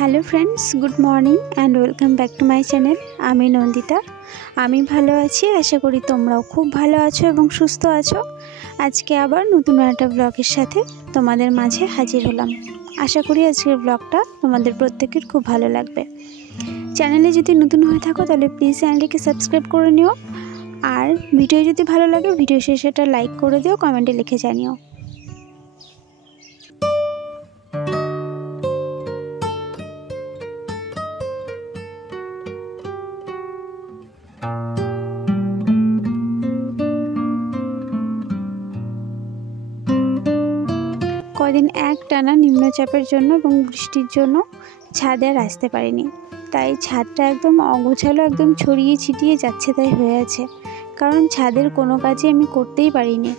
Hello friends, good morning and welcome back to my channel. আমি নন্দিতা। আমি ভালো আছি, আশা করি তোমরাও খুব ভালো আছো এবং সুস্থ আছো। আজকে আবার নতুন একটা ব্লগের সাথে তোমাদের মাঝে হাজির হলাম। আশা করি আজকের ব্লগটা তোমাদের প্রত্যেকের খুব ভালো লাগবে। চ্যানেলে যদি নতুন হয়ে থাকো তাহলে প্লিজ চ্যানেলটিকে সাবস্ক্রাইব করে নিও। আর ভিডিও যদি ভালো লাগে ভিডিও শেষে একটা লাইক করে দিও, কমেন্টে লিখে জানিও। কদিন একটানা নিম্নচাপের জন্য এবং বৃষ্টির জন্য ছাদে আর আসতে পারিনি, তাই ছাদটা একদম অগোছালো, একদম ছড়িয়ে ছিটিয়ে যাচ্ছে তাই হয়ে আছে, কারণ ছাদের কোনো কাজই আমি করতেই পারিনি।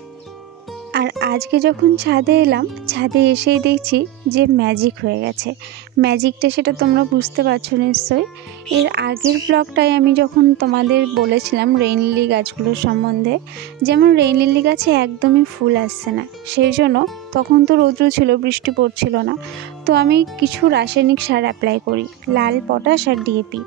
আর আজকে যখন ছাদে এলাম, ছাদে এসেই দেখছি যে ম্যাজিক হয়ে গেছে। ম্যাজিকটা সেটা তোমরা বুঝতে পারছো নিশ্চয়ই। এর আগের ব্লগটায় আমি যখন তোমাদের বলেছিলাম রেইন লিলি গাছগুলোর সম্বন্ধে, যেমন রেইন লিলি গাছে একদমই ফুল আসছে না, সেই জন্য তখন তো রৌদ্র ছিল, বৃষ্টি পড়ছিল না, তো আমি কিছু রাসায়নিক সার অ্যাপ্লাই করি, লাল পটাশ আর ডিএপি।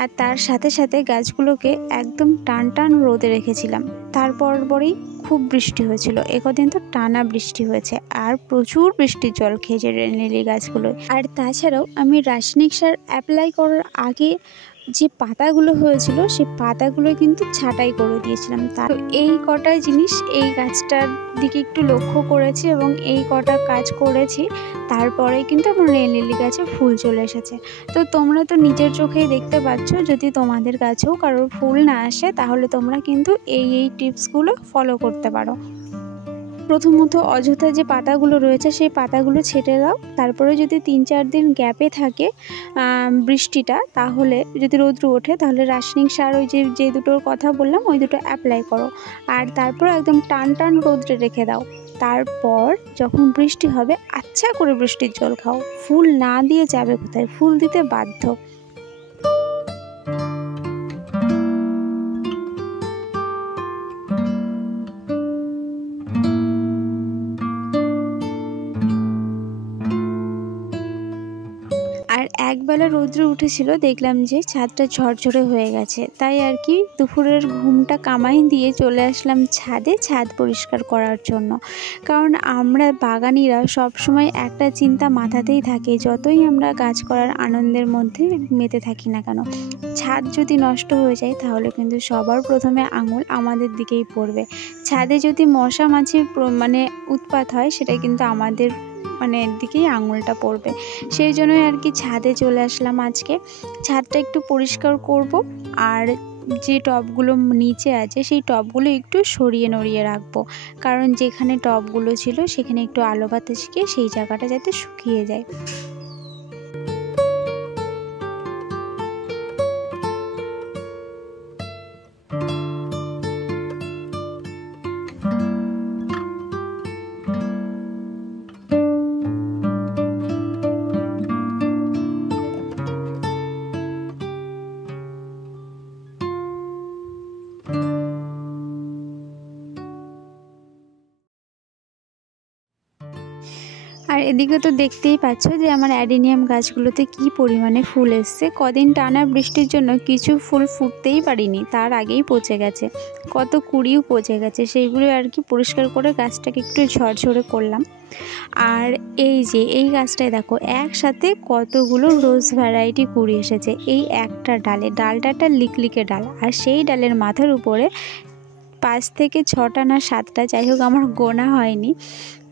আর তার সাথে সাথে গাছগুলোকে একদম টান টান রোদে রেখেছিলাম। তারপরই খুব বৃষ্টি হয়েছিল, একদিন তো টানা বৃষ্টি হয়েছে আর প্রচুর বৃষ্টির জল খেয়েছে রেইন লিলি গাছগুলো। আর তাছাড়াও আমি রাসায়নিক সার অ্যাপ্লাই করার আগে যে পাতাগুলো হয়েছিল সেই পাতাগুলো কিন্তু ছাঁটাই করে দিয়েছিলাম। তার এই কটা জিনিস এই গাছটার দিকে একটু লক্ষ্য করেছি এবং এই কটা কাজ করেছি, তারপরে কিন্তু আমার রেইন লিলি গাছে ফুল চলে এসেছে। তো তোমরা তো নিজের চোখেই দেখতে পাচ্ছ, যদি তোমাদের গাছেও কারোর ফুল না আসে তাহলে তোমরা কিন্তু এই টিপসগুলো ফলো করতে পারো। প্রথমত অযথা যে পাতাগুলো রয়েছে সেই পাতাগুলো ছেঁটে দাও। তারপরে যদি 3-4 দিন গ্যাপে থাকে বৃষ্টিটা, তাহলে যদি রৌদ্র ওঠে তাহলে রাসায়নিক সার ওই যে দুটোর কথা বললাম ওই দুটো অ্যাপ্লাই করো। আর তারপর একদম টান টান রৌদ্রে রেখে দাও। তারপর যখন বৃষ্টি হবে আচ্ছা করে বৃষ্টির জল খাও। ফুল না দিয়ে যাবে কোথায়, ফুল দিতে বাধ্য। আর একবেলা রৌদ্র উঠেছিল, দেখলাম যে ছাদটা ঝরঝরে হয়ে গেছে, তাই আর কি দুপুরের ঘুমটা কামাই দিয়ে চলে আসলাম ছাদে, ছাদ পরিষ্কার করার জন্য। কারণ আমরা বাগানিরা সব সময় একটা চিন্তা মাথাতেই থাকে, যতই আমরা গাছ করার আনন্দের মধ্যে মেতে থাকি না কেন, ছাদ যদি নষ্ট হয়ে যায় তাহলে কিন্তু সবার প্রথমে আঙুল আমাদের দিকেই পড়বে। ছাদে যদি মশা মাছির উৎপাত হয়, সেটা কিন্তু আমাদের দিকেই আঙুলটা পড়বে। সেই জন্যই আর কি ছাদে চলে আসলাম আজকে। ছাদটা একটু পরিষ্কার করব, আর যে টবগুলো নিচে আছে সেই টবগুলো একটু সরিয়ে নড়িয়ে রাখবো, কারণ যেখানে টবগুলো ছিল সেখানে একটু আলো বাতাস গিয়ে সেই জায়গাটা যাতে শুকিয়ে যায়। আর এদিকে তো দেখতেই পাচ্ছ যে আমার অ্যাডেনিয়াম গাছগুলোতে কি পরিমাণে ফুল এসছে। কদিন টানা বৃষ্টির জন্য কিছু ফুল ফুটতেই পারিনি, তার আগেই পচে গেছে, কত কুড়িও পচে গেছে। সেইগুলো আর কি পরিষ্কার করে গাছটাকে একটু ঝরঝরে করলাম। আর এই যে এই গাছটায় দেখো একসাথে কতগুলো রোজ ভ্যারাইটি কুড়ি এসেছে এই একটা ডালটা একটা লিকলিকে ডাল, আর সেই ডালের মাথার উপরে 5 থেকে 6টা না 7টা, যাই হোক আমার গোনা হয়নি,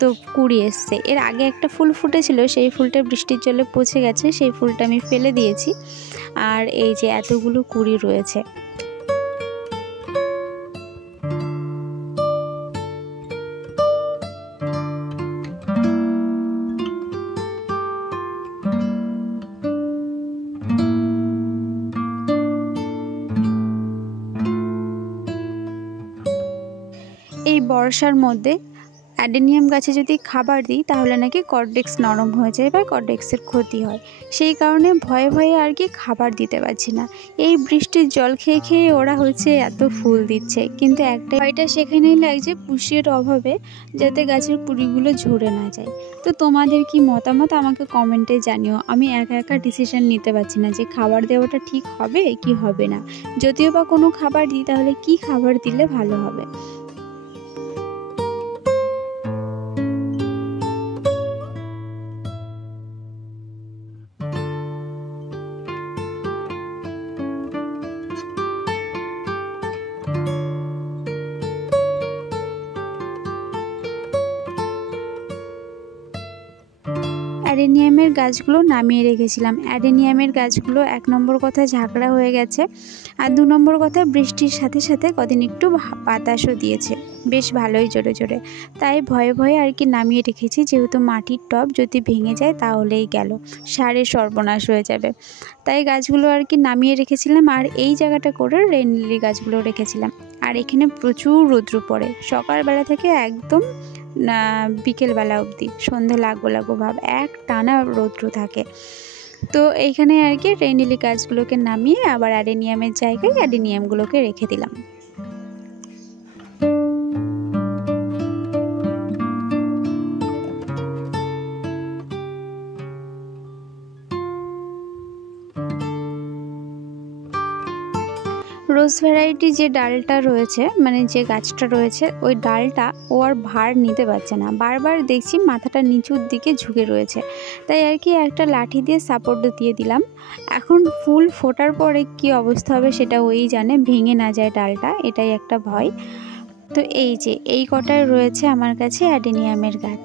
তো কুড়ি এসছে। এর আগে একটা ফুল ফুটেছিল, সেই ফুলটা বৃষ্টির জলে পচে গেছে, সেই ফুলটা আমি ফেলে দিয়েছি। আর এই যে এতগুলো কুড়ি রয়েছে। এই বর্ষার মধ্যে অ্যাডেনিয়াম গাছে যদি খাবার দিই তাহলে নাকি কর্ডেক্স নরম হয়ে যায় বা কর্ডেক্সের ক্ষতি হয়, সেই কারণে ভয়ে ভয়ে আর কি খাবার দিতে পারছি না। এই বৃষ্টির জল খেয়ে খেয়ে ওরা হচ্ছে এত ফুল দিচ্ছে, কিন্তু একটা ভয়টা সেখানেই লাগছে পুষ্টির অভাবে, যাতে গাছের কুড়িগুলো ঝরে না যায়। তো তোমাদের কি মতামত আমাকে কমেন্টে জানিও। আমি একা একা ডিসিশন নিতে পারছি না যে খাবার দেওয়াটা ঠিক হবে কি হবে না। যদিও বা কোনো খাবার দিই তাহলে কি খাবার দিলে ভালো হবে। অ্যাডেনিয়ামের গাছগুলো নামিয়ে রেখেছিলাম। অ্যাডেনিয়ামের গাছগুলো 1 নম্বর কথা ঝাঁকড়া হয়ে গেছে, আর 2 নম্বর কথা বৃষ্টির সাথে সাথে কদিন একটু বাতাসও দিয়েছে বেশ ভালোই জোরে জোরে। তাই ভয়ে ভয়ে আর কি নামিয়ে রেখেছি, যেহেতু মাটির টব যদি ভেঙে যায় তাহলেই গেল, সারের সর্বনাশ হয়ে যাবে। তাই গাছগুলো আর কি নামিয়ে রেখেছিলাম। আর এই জায়গাটা করে রেইন লিলি গাছগুলো রেখেছিলাম। আর এখানে প্রচুর রৌদ্র পড়ে, সকালবেলা থেকে একদম বিকেলবেলা অবধি, সন্ধে লাগবো লাগবো ভাব, এক টানা রৌদ্র থাকে। তো এইখানে আর কি রেইন লিলি গাছগুলোকে নামিয়ে আবার অ্যাডেনিয়ামের জায়গায় অ্যাডেনিয়ামগুলোকে রেখে দিলাম। রোজ ভ্যারাইটি যে ডালটা রয়েছে, মানে যে গাছটা রয়েছে, ওই ডালটা ও আর ভার নিতে পারছে না, বারবার দেখছি মাথাটা নিচুর দিকে ঝুঁকে রয়েছে। তাই আর কি একটা লাঠি দিয়ে সাপোর্ট দিয়ে দিলাম। এখন ফুল ফোটার পরে কি অবস্থা হবে সেটা ওই জানে, ভেঙে না যায় ডালটা, এটাই একটা ভয়। তো এই যে এই কটায় রয়েছে আমার কাছে অ্যাডেনিয়ামের গাছ।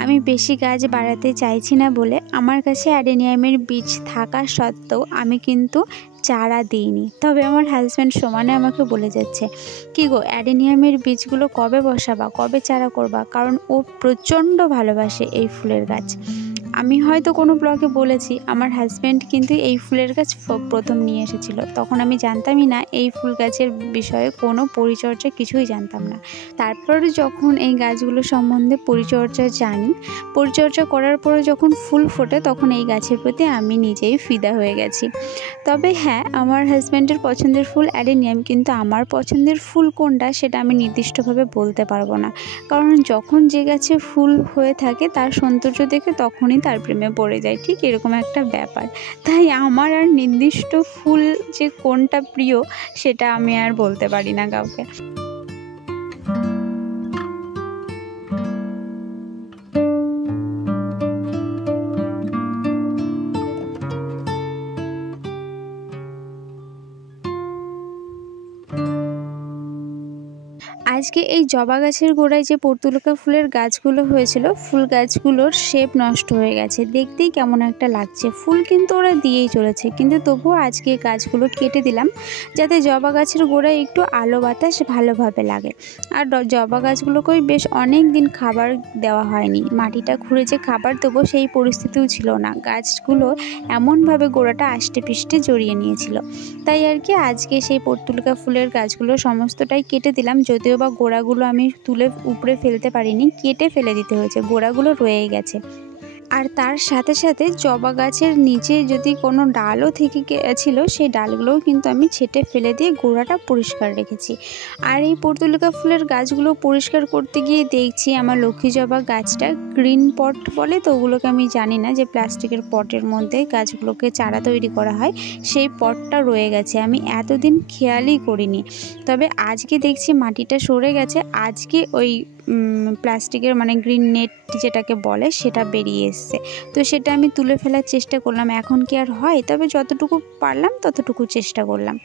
আমি বেশি গাছ বাড়াতে চাইছি না বলে আমার কাছে অ্যাডেনিয়ামের বীজ থাকা সত্ত্বেও আমি কিন্তু চারা দিইনি। তবে আমার হাজব্যান্ড সমানে আমাকে বলে যাচ্ছে, কি গো অ্যাডেনিয়ামের বীজগুলো কবে বসাবা, কবে চারা করবা, কারণ ও প্রচণ্ড ভালোবাসে এই ফুলের গাছ। আমি হয়তো কোনো ব্লগে বলেছি, আমার হাজব্যান্ড কিন্তু এই ফুলের গাছ প্রথম নিয়ে এসেছিল, তখন আমি জানতামই না এই ফুল গাছের বিষয়ে কোনো পরিচর্যা, কিছুই জানতাম না। তারপরে যখন এই গাছগুলো সম্বন্ধে পরিচর্যা জানি, পরিচর্যা করার পরে যখন ফুল ফোটে তখন এই গাছের প্রতি আমি নিজেই ফিদা হয়ে গেছি। তবে হ্যাঁ, আমার হাজব্যান্ডের পছন্দের ফুল অ্যাডেনিয়াম, কিন্তু আমার পছন্দের ফুল কোনটা সেটা আমি নির্দিষ্টভাবে বলতে পারবো না, কারণ যখন যে গাছে ফুল হয়ে থাকে তার সৌন্দর্য দেখে তখনই তার প্রেমে পড়ে যায়, ঠিক এরকম একটা ব্যাপার। তাই আমার আর নির্দিষ্ট ফুল যে কোনটা প্রিয় সেটা আমি আর বলতে পারি না কাউকে। আজকে এই জবা গাছের গোড়ায় যে পর্তুলিকা ফুলের গাছগুলো হয়েছিল, ফুল গাছগুলোর শেপ নষ্ট হয়ে গেছে, দেখতেই কেমন একটা লাগছে। ফুল কিন্তু ওরা দিয়েই চলেছে, কিন্তু তবুও আজকে গাছগুলো কেটে দিলাম যাতে জবা গাছের গোড়ায় একটু আলো বাতাস ভালোভাবে লাগে। আর জবা গাছগুলোকেও বেশ অনেক দিন খাবার দেওয়া হয়নি, মাটিটা খুঁড়ে যে খাবার দেবো সেই পরিস্থিতিও ছিল না, গাছগুলো এমনভাবে গোড়াটা আষ্টে পিষ্টে জড়িয়ে নিয়েছিল। তাই আর কি আজকে সেই পর্তুলিকা ফুলের গাছগুলো সমস্তটাই কেটে দিলাম। যদিও বা গোড়াগুলো আমি তুলে উপড়ে ফেলতে পারিনি, কেটে ফেলে দিতে হয়েছে, গোড়াগুলো রয়েই গেছে। আর তার সাথে সাথে জবা গাছের নিচে যদি কোনো ডালও থেকে ছিল সেই ডালগুলোও কিন্তু আমি ছেটে ফেলে দিয়ে গোড়াটা পরিষ্কার রেখেছি। আর এই পর্তুলিকা ফুলের গাছগুলো পরিষ্কার করতে গিয়ে দেখছি আমার লক্ষ্মী জবা গাছটা গ্রিন পট বলে, তো ওগুলোকে আমি জানি না যে প্লাস্টিকের পটের মধ্যে গাছগুলোকে চারা তৈরি করা হয়, সেই পটটা রয়ে গেছে, আমি এতদিন খেয়ালই করিনি। তবে আজকে দেখছি মাটিটা সরে গেছে, আজকে ওই প্লাস্টিকের মানে গ্রিন নেট যেটাকে বলে সেটা বেরিয়ে এসছে, তো সেটা আমি তুলে ফেলার চেষ্টা করলাম। এখন কি আর হয়, তবে যতটুকু পারলাম ততটুকু চেষ্টা করলাম।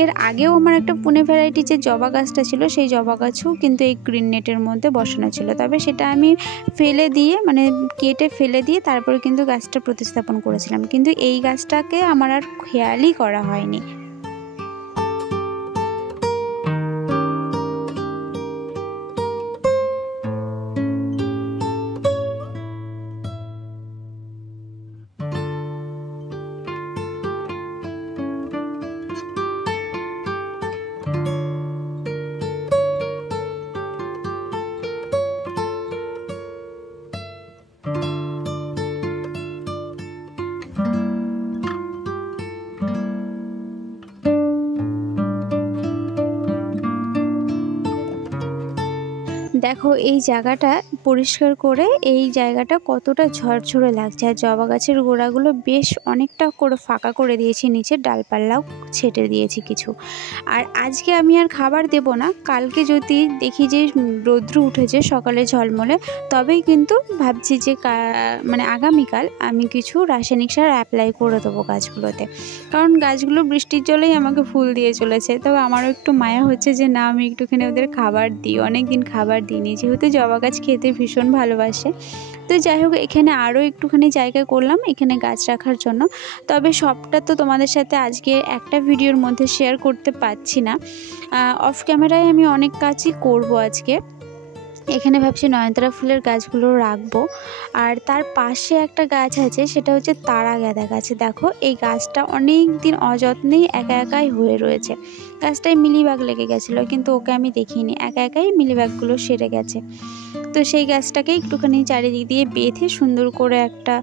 এর আগেও আমার একটা পুনে ভ্যারাইটি যে জবা গাছটা ছিল, সেই জবা গাছও কিন্তু এই গ্রিন নেটের মধ্যে বসানো ছিল, তবে সেটা আমি ফেলে দিয়ে মানে কেটে ফেলে দিয়ে তারপরে কিন্তু গাছটা প্রতিস্থাপন করেছিলাম, কিন্তু এই গাছটাকে আমার আর খেয়ালই করা হয়নি। দেখো এই জায়গাটা পরিষ্কার করে এই জায়গাটা কতটা ঝরঝরে লাগছে। আর জবা গাছের গোড়াগুলো বেশ অনেকটা করে ফাঁকা করে দিয়েছি, নিচে ডালপাল্লাও ছেটে দিয়েছি কিছু। আর আজকে আমি আর খাবার দেব না, কালকে যদি দেখি যে রৌদ্র উঠেছে সকালে ঝলমলে, তবেই কিন্তু ভাবছি যে মানে আগামীকাল আমি কিছু রাসায়নিক সার অ্যাপ্লাই করে দেবো গাছগুলোতে। কারণ গাছগুলো বৃষ্টির জলেই আমাকে ফুল দিয়ে চলেছে। তবে আমারও একটু মায়া হচ্ছে যে না, আমি একটুখানি ওদের খাবার দিই, অনেক দিন খাবার দিইনি, যেহেতু জবা গাছ খেতে ভীষণ ভালোবাসে। তো যাই হোক, এখানে আরও একটুখানি জায়গা করলাম এখানে গাছ রাখার জন্য। তবে সবটা তো তোমাদের সাথে আজকে একটা ভিডিওর মধ্যে শেয়ার করতে পারছি না, অফ ক্যামেরায় আমি অনেক কাজই করব আজকে। এখানে ভাবছি নয়নতারা ফুলের গাছগুলো রাখবো। আর তার পাশে একটা গাছ আছে, সেটা হচ্ছে তারা গাঁদা গাছ। দেখো এই গাছটা অনেক দিন অযত্নেই একা একাই হয়ে রয়েছে। গাছটায় মিলিবাগ লেগে গেছিলো, কিন্তু ওকে আমি দেখিনি, একা একাই মিলিবাগগুলো সেরে গেছে। তো সেই গাছটাকে একটুখানি চারিদিক দিয়ে বেঁধে সুন্দর করে একটা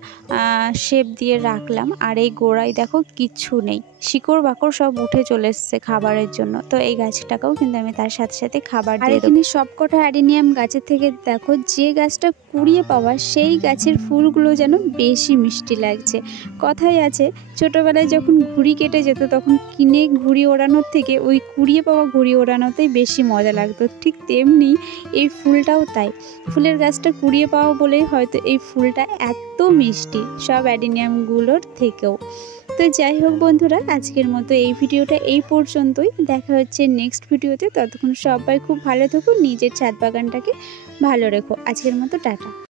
শেপ দিয়ে রাখলাম। আর এই গোড়ায় দেখো কিচ্ছু নেই, শিকড় বাকড় সব উঠে চলে এসছে খাবারের জন্য। তো এই গাছটাকেও কিন্তু আমি তার সাথে সাথে খাবার দিয়ে দেবো। এখানে সবকটা অ্যাডেনিয়াম গাছের থেকে দেখো যে গাছটা কুড়িয়ে পাওয়া, সেই গাছের ফুলগুলো যেন বেশি মিষ্টি লাগছে। কথাই আছে, ছোটোবেলায় যখন ঘুড়ি কেটে যেত তখন কিনে ঘুড়ি ওড়ানোর থেকে ওই কুড়িয়ে পাওয়া ঘুড়ি ওড়ানোতেই বেশি মজা লাগতো। ঠিক তেমনি এই ফুলটাও তাই, ফুলের গাছটা কুড়িয়ে পাওয়া বলেই হয়তো এই ফুলটা এত মিষ্টি সব অ্যাডেনিয়ামগুলোর থেকেও। তো যাই হোক বন্ধুরা, আজকের মতো এই ভিডিওটা এই পর্যন্তই। দেখা হচ্ছে নেক্সট ভিডিওতে। ততক্ষণ সবাই খুব ভালো থাকো, নিজের ছাদ বাগানটাকে ভালো রেখো। আজকের মতো টাটা।